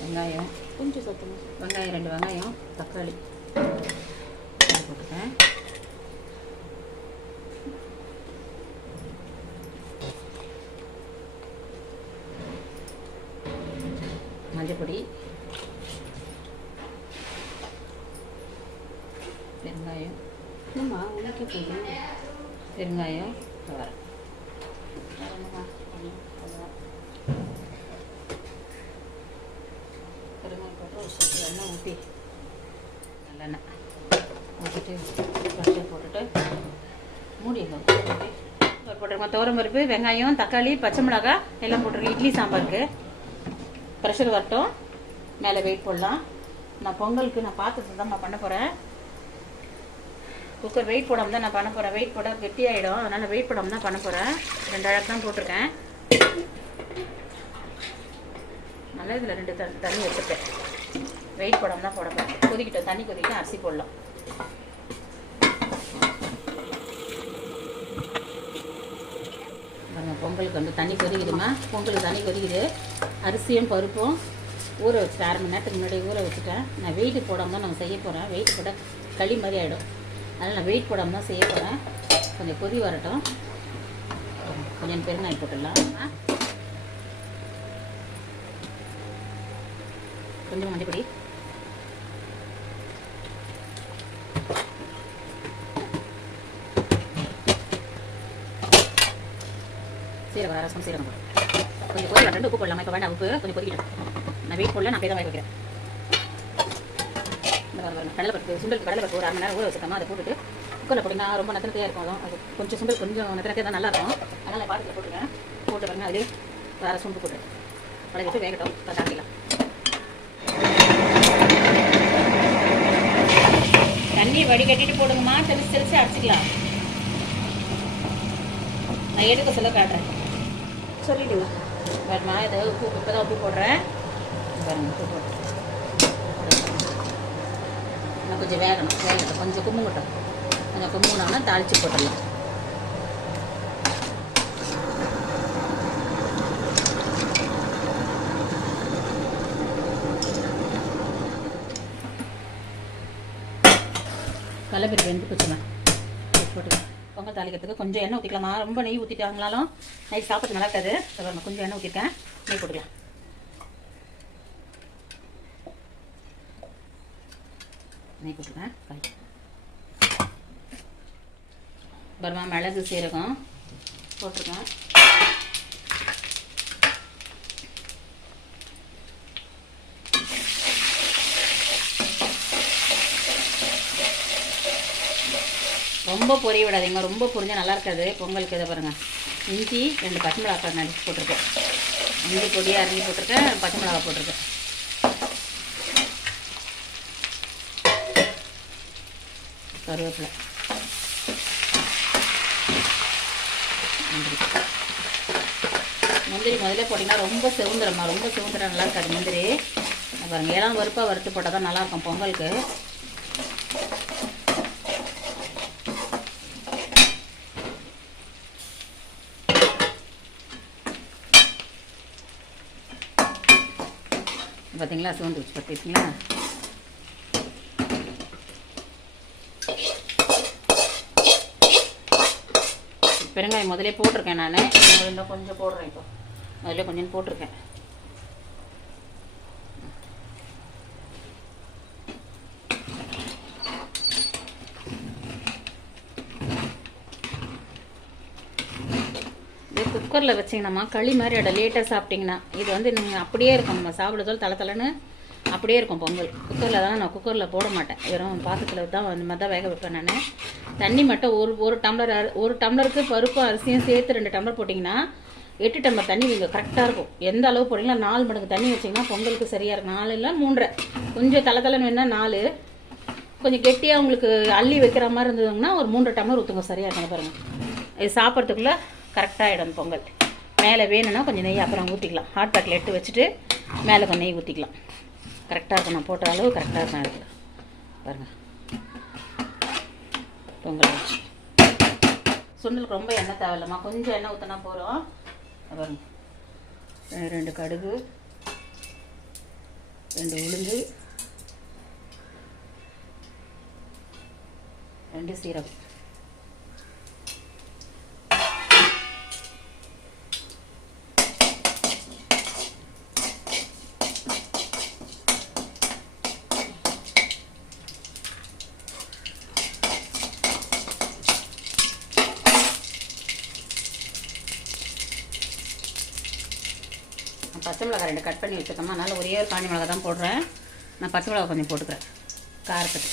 வெங்காயம். கொஞ்சம் சத்தமா வெங்காயம் ரெண்டு வெங்காயம் தக்காளி. இது போட்டுருக்கேன் மஞ்சப்பொடி. பெருங்காயம் என்னம்மா உனக்கே போதும் பெருங்காயம் வர பெருங்காயம் போட்டு ஒரு சொட்டு எண்ணெய் ஊற்றி நல்லெண்ணெய் ஊற்றிட்டு ஃபஸ்ட்டு போட்டுட்டு மூடிங்க போட்டுருக்கோம் துவரம் பருப்பு வெங்காயம் தக்காளி பச்சை மிளகாய் எல்லாம் போட்டிருக்கேன். இட்லி சாம்பாருக்கு ப்ரெஷர் வரட்டும். மேலே வெயிட் போடலாம். நான் பொங்கலுக்கு நான் பார்த்து தான் நான் பண்ண போகிறேன் குக்கர் வெயிட் போடாமல் தான் நான் பண்ண போகிறேன் வெயிட் போட கெட்டியாயிடும். அதனால் வெயிட் போடாமல் தான் பண்ண போகிறேன் ரெண்டு அழகு தான் போட்டிருக்கேன். நல்லா இதில் ரெண்டு தண்ணி தண்ணி வச்சுருக்கேன். வெயிட் போடாமல் தான் போட போகிறேன் கொதிக்கிட்டோம். தண்ணி கொதிக்கிட்டு அரிசி போடலாம் பாருங்க பொங்கலுக்கு வந்து தண்ணி கொதிக்குதுமா பொங்கலுக்கு தண்ணி கொதிக்குது. அரிசியும் பருப்பும் ஊற வச்சுட்டேன். அரை மணி நேரத்துக்கு முன்னாடி ஊற வச்சுட்டேன். நான் வெயிட் போடாமல் தான் நான் செய்ய போகிறேன் வெயிட் போட்டால் களி மாதிரி ஆகிடும் அதனால் நான் வெயிட் போடாமல் தான் செய்ய போகிறேன் கொஞ்சம் கொதி வரட்டும். கொஞ்சம் பெருங்காயம் போட்டுடலாம். கொஞ்சம் மஞ்சப்பொடி சீரகம் ரசம் சீரகம் கொஞ்சம் கொதி ரெண்டு உப்பு போடலாமா? இப்போ வேண்டாம் உப்பு. கொஞ்சம் கொதிக்கிட்டோம் நான் வெயிட் போடல நான் அப்படியே தான் வைக்கிறேன் கடலை பருப்பு சுண்டல் கடலை பருப்பு ஒரு அரை மணி நேரம் ஊற வச்சுக்கோமா அதை போட்டுட்டு குக்கரில் போட்டிங்கன்னா ரொம்ப நத்திரத்தையாக இருக்கும். அதுவும். அது கொஞ்சம் சுண்டல் கொஞ்சம் நத்திரத்தையாக தான் நல்லா இருக்கும். அதனால் பாத்திரத்தில் போட்டுருக்கேன் போட்டு பாருங்க அதிலே வேறு சுண்டு போட்டு. வச்சு வேகட்டும். தாண்டிக்கலாம் தண்ணி வடிகட்டிட்டு போடுங்கம்மா. தெளிச்சு தெளிச்சு அடிச்சுக்கலாம் நான் எடுக்க சொல்ல காட்டுறேன். சொல்லிடுங்க. பாருமா இதை உப்பு இப்போ தான் உப்பு போடுறேன். பாருங்க உப்பு போடுறேன் இன்னும் கொஞ்சம் வேகணும். வேகட்டும். கொஞ்சம் கும்புங்கட்டும் கொஞ்சம் கும்முனோன்னா தாளித்து போட்டுடலாம். கடலப்பருப்பு வெந்து போச்சுமா? போட்டுக்கலாம். பொங்கல் தாளிக்கிறதுக்கு கொஞ்சம் எண்ணெய் ஊற்றிக்கலாமா ரொம்ப நெய் ஊற்றிட்டாங்களாலும் நைட் சாப்பிட்டு நல்லா இருக்காது. கொஞ்சம் எண்ணெய் ஊற்றிருக்கேன் நெய் போட்டுக்கலாம். நெய் போட்டுருக்கேன் காய் பருமா மிளகு சீரகம் போட்டிருக்கேன். ரொம்ப பொரிய விடாதீங்க ரொம்ப பொரிஞ்சா நல்லா இருக்காது. பொங்கலுக்கு இதை பாருங்க. இஞ்சி ரெண்டு பச்சை மிளகாய் நடிச்சு போட்டிருக்கேன். இஞ்சி பொடியாக அரிஞ்சு போட்டிருக்கேன் பச்சை மிளகாய் போட்டிருக்கேன். கருவேப்பிலை. முந்திரி. முதல்ல போட்டிங்கன்னா ரொம்ப செவுந்துரம்மா. ரொம்ப செவுந்துரம் நல்லா இருக்காது முந்திரி. இதை பாருங்க ஏழாம் பருப்பாக வறுத்து போட்டால் தான் நல்லாயிருக்கும் பொங்கலுக்கு. பார்த்தீங்களா? சோண்டு வச்சு பார்த்தீங்களா பெருங்காயம் முதலே போட்டிருக்கேன் நான். இன்னும் கொஞ்சம் போடுறேன் இப்போ. முதல்ல கொஞ்சம் போட்டிருக்கேன் இது குக்கரில் வச்சிங்கன்னாம்மா களி மாதிரி இடம் லேட்டாக சாப்பிட்டிங்கன்னா இது வந்து நீங்கள் அப்படியே இருக்கும். நம்ம சாப்பிடுறதோட தலை தலைன்னு அப்படியே இருக்கும் பொங்கல். குக்கரில் தான் நான் குக்கரில் போட மாட்டேன். வெறும் பாத்திரத்தில் தான் அந்த மாதிரி தான் வேக வைப்பேன் நான். தண்ணி மட்டும் ஒரு ஒரு டம்ளர் அரி- ஒரு டம்ளருக்கு பருப்பும் அரிசியும் சேர்த்து ரெண்டு டம்ளர் போட்டிங்கன்னா எட்டு டம்ளர் தண்ணி நீங்கள் கரெக்டாக இருக்கும். எந்த அளவு போட்டிங்களோ நாலு மடங்கு தண்ணி வச்சிங்கன்னா பொங்கலுக்கு சரியாக இருக்கும். நாலு இல்லை மூன்றரை. கொஞ்சம் தலை தலைன்னு வேணா நாலு. கொஞ்சம் கெட்டியாக உங்களுக்கு அள்ளி வைக்கிற மாதிரி இருந்ததுங்கன்னா ஒரு மூன்று டம்ளர் ஊற்றுங்க சரியாக இருக்கணும் பாருங்கள் இது சாப்பிட்றதுக்குள்ளே கரெக்டாகிடும் பொங்கல். மேலே வேணும்னா கொஞ்சம் நெய் அப்புறம் ஊற்றிக்கலாம் ஹாட் பேக்கில் எடுத்து வச்சுட்டு மேலே கொஞ்சம் நெய் ஊற்றிக்கலாம் கரெக்டாக இருக்கும். நான் போட்ட அளவு கரெக்டாக இருக்கும். இருக்குது பாருங்கள் பொங்கல் வச்சு சுண்டலுக்கு ரொம்ப எண்ணெய் தேவையில்லம்மா. கொஞ்சம் எண்ணெய் ஊற்றினா போகிறோம் பாருங்க ரெண்டு கடுகு ரெண்டு உளுந்து ரெண்டு சீரகம். மிளகாய் ரெண்டு கட் பண்ணி வச்சுருக்கோமா அதனால் ஒரே ஒரு காஞ்சி மிளகாய் தான் போடுறேன். நான் பச்சை மிளகாய் கொஞ்சம் போட்டுக்கிறேன். காரத்துக்கு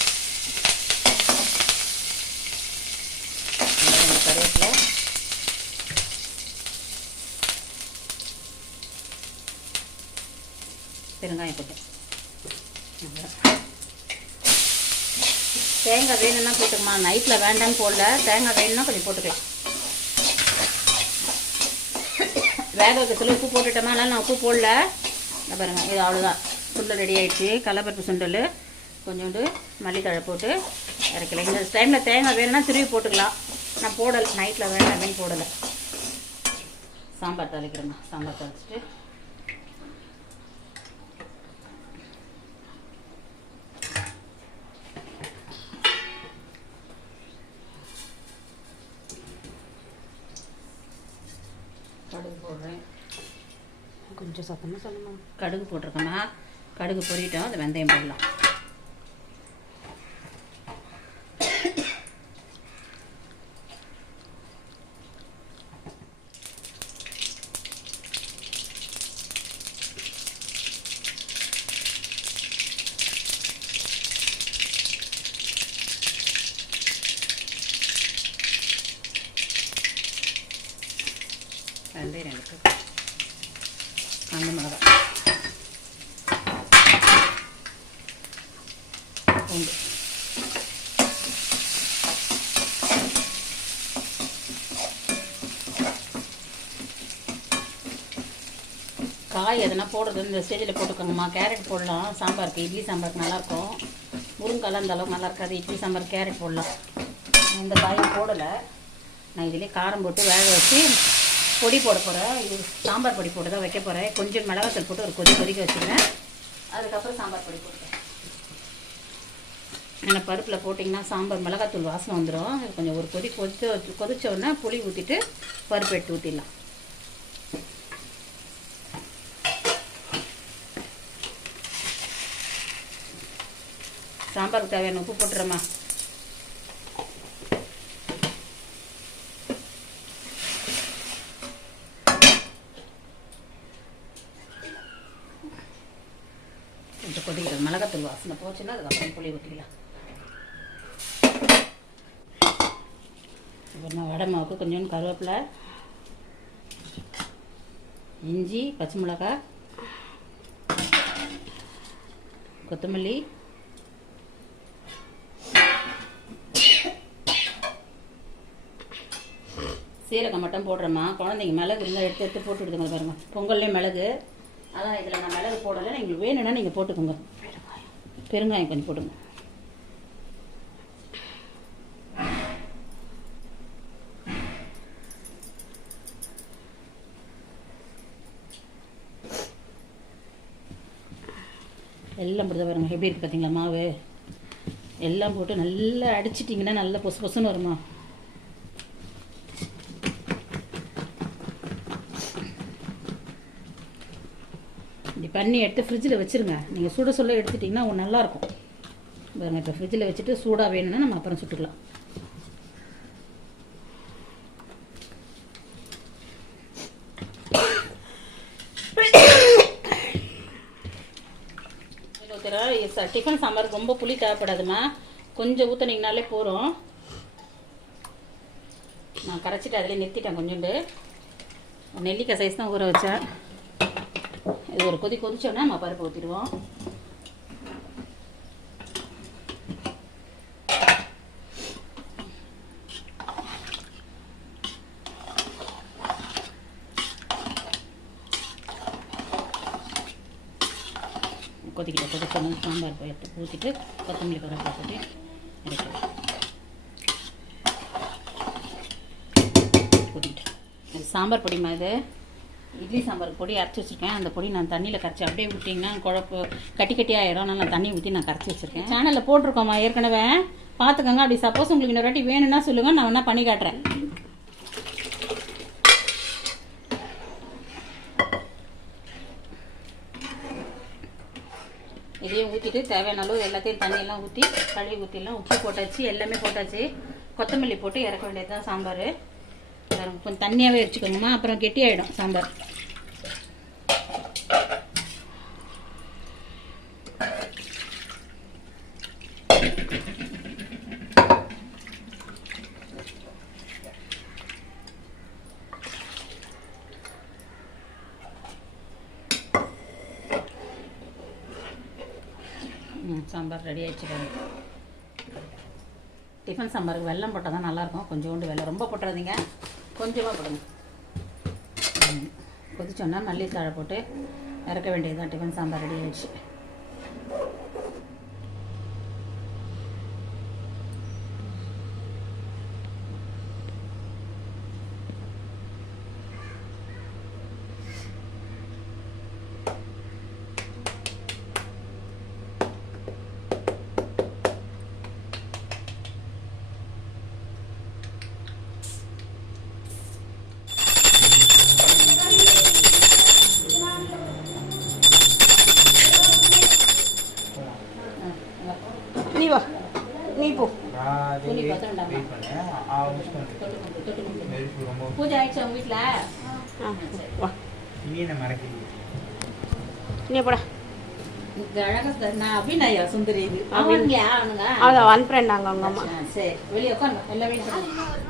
கருவேப்பிலை. பெருங்காயம் போட்டு தேங்காய் வேணும்னா போட்டுக்கமா நைட்டில் வேண்டாம்னு போடல. தேங்காய் வேணும்னா கொஞ்சம் போட்டுக்கலாம். வேக வைக்கத்தில் உப்பு போட்டுட்டோமா? அதனால நான் உப்பு போடல. பாருங்கள் இது அவ்வளோதான் சுண்டல் ரெடி ஆகிடுச்சு கடலப்பருப்பு சுண்டல் கொஞ்சோண்டு மல்லித்தழை போட்டு இறக்கலை இந்த டைமில் தேங்காய் வேணும்னா திருவி போட்டுக்கலாம். நான் போடலை. நைட்டில் வேண்டாமே போடலை. சாம்பார் தாளிக்கிறேம்மா. சாம்பார் தாளிச்சிட்டு கடுகு போடுறேன். கொஞ்சம் சத்தமாக சொல்லுமா கடுகு போட்டிருக்கோம்னா கடுகு பொரிட்டோம் அது வெந்தயம் போடலாம். வெந்தயம் ரெண்டு காஞ்ச மிளகாய் காய் எதனா போடுறது இந்த ஸ்டேஜில் போட்டுக்கோங்கம்மா கேரட் போடலாம். சாம்பாருக்கு இட்லி சாம்பாருக்கு நல்லாயிருக்கும் முருங்கைலாம் அந்தளவுக்கு நல்லா இருக்காது இட்லி சாம்பார் கேரட் போடலாம். இந்த காயும் போடலை. நான் இதிலே காரம் போட்டு வேக வச்சு பொடி போட போகிறேன் இது சாம்பார் பொடி போட்டு தான் வைக்க போகிறேன் கொஞ்சம் மிளகாத்தூள் போட்டு ஒரு கொதி கொதிக்க வச்சுருவேன் அதுக்கப்புறம் சாம்பார் பொடி போட்டுக்கிறேன். ஏன்னா பருப்பில் போட்டிங்கன்னா சாம்பார் மிளகாத்தூள் வாசனை வந்துடும் கொஞ்சம் ஒரு கொதி கொதித்து வச்சு கொதிச்ச உடனே புளி ஊற்றிட்டு பருப்பு எடுத்து ஊற்றிடலாம் சாம்பாருக்கு தேவையான உப்பு போட்டுறேம்மா கொஞ்சம் கொதிக்கிற மிளகாத்தூள் அதுக்கப்புறம் புளி ஊற்றிக்கலாம் அப்புறமா வடை மாவுக்கு கொஞ்சோண்டு கருவேப்பிலை இஞ்சி பச்சை மிளகாய் கொத்தமல்லி சீரகம் மட்டும் போடுறேம்மா. குழந்தைங்க மிளகு இருந்தால் எடுத்து எடுத்து போட்டு விடுதுங்க பாருங்கள் பொங்கல்லேயும் மிளகு. அதான் இதில் நான் மிளகு போடலை. நீங்கள் வேணும்னா நீங்கள் போட்டுக்கோங்க. பெருங்காயம் கொஞ்சம் போடுங்க எல்லாம் போடுது பாருங்க எப்படி இருக்குது பார்த்தீங்களா மாவு? எல்லாம் போட்டு நல்லா அடிச்சிட்டிங்கன்னா நல்லா பொசு பொசுன்னு வருமா இப்படி பண்ணி எடுத்து ஃப்ரிட்ஜில் வச்சுருங்க. நீங்கள் சுட சொல்ல எடுத்துட்டிங்கன்னா ஒன்று நல்லாயிருக்கும். பாருங்கள் இப்போ ஃப்ரிட்ஜில் வச்சுட்டு சூடாக வேணும்னா நம்ம அப்புறம் சுட்டுக்கலாம். டிஃபன் சாம்பார் ரொம்ப புளி தேவைப்படாதும்மா கொஞ்சம் ஊற்றுனீங்கனாலே போகிறோம் நான் கரைச்சிட்டு அதிலே நிறுத்திட்டேன் கொஞ்சோண்டு. நெல்லிக்காய் சைஸ் தான் ஊற வச்சேன். இது ஒரு கொதி கொதிச்சோடனே நம்ம பருப்பு ஊற்றிடுவோம் கொதிக்கிட்ட கொதிச்சோன்னு சாம்பார் போய் எடுத்து ஊற்றிட்டு கொத்தமல்லி கருவேப்பிலை போட்டுட்டு இறக்கலாம் கொதிக்கிட்டு. சாம்பார் பொடி மாதிரி. இட்லி சாம்பார் பொடி அரைச்சி வச்சிருக்கேன். அந்த பொடி நான் தண்ணியில் கரைச்சி அப்படியே விட்டிங்கன்னா குழப்பு கட்டி கட்டி ஆயிரும். நான் தண்ணி ஊற்றி நான் கரைச்சி வச்சிருக்கேன். சேனலில் போட்டிருக்கோம்மா ஏற்கனவே? பார்த்துக்கோங்க. அப்படி சப்போஸ் உங்களுக்கு இன்னொரு வாட்டி வேணும்னா சொல்லுங்க. நான் வேணா பண்ணி காட்டுறேன். இதையும் ஊற்றிட்டு தேவையான அளவு எல்லாத்தையும் தண்ணியெல்லாம் ஊற்றி கழுவி ஊற்றிலாம் உப்பு போட்டாச்சு எல்லாமே போட்டாச்சு. கொத்தமல்லி போட்டு இறக்க வேண்டியது தான் சாம்பார். கொஞ்சம் தண்ணியாகவே வச்சுக்கோங்கம்மா அப்புறம் கெட்டியாயிடும் சாம்பார். ம் சாம்பார் ரெடி ஆயிடுச்சு டிஃபன் சாம்பாருக்கு வெள்ளம் போட்டால் தான் நல்லாயிருக்கும். கொஞ்சோண்டு வெள்ளம் ரொம்ப போட்டுறாதீங்க. கொஞ்சமாக போடுங்க. கொதிச்சோன்னா மல்லி போட்டு இறக்க வேண்டியதுதான். டிஃபன் சாம்பார் ரெடி ஆயிடுச்சு நீ வா நீ போ துணி கும்பிடு. பூஜை ஆயிடுச்சு உங்கள் வீட்டில் ஆ வா நீ போடா சுந்தரி அவனுங்க அவள் அனுப்புறேன்டாங்க அவங்க அம்மா சரி வெளியே உட்காருங்க எல்லாம் வெயிட் பண்ணுங்க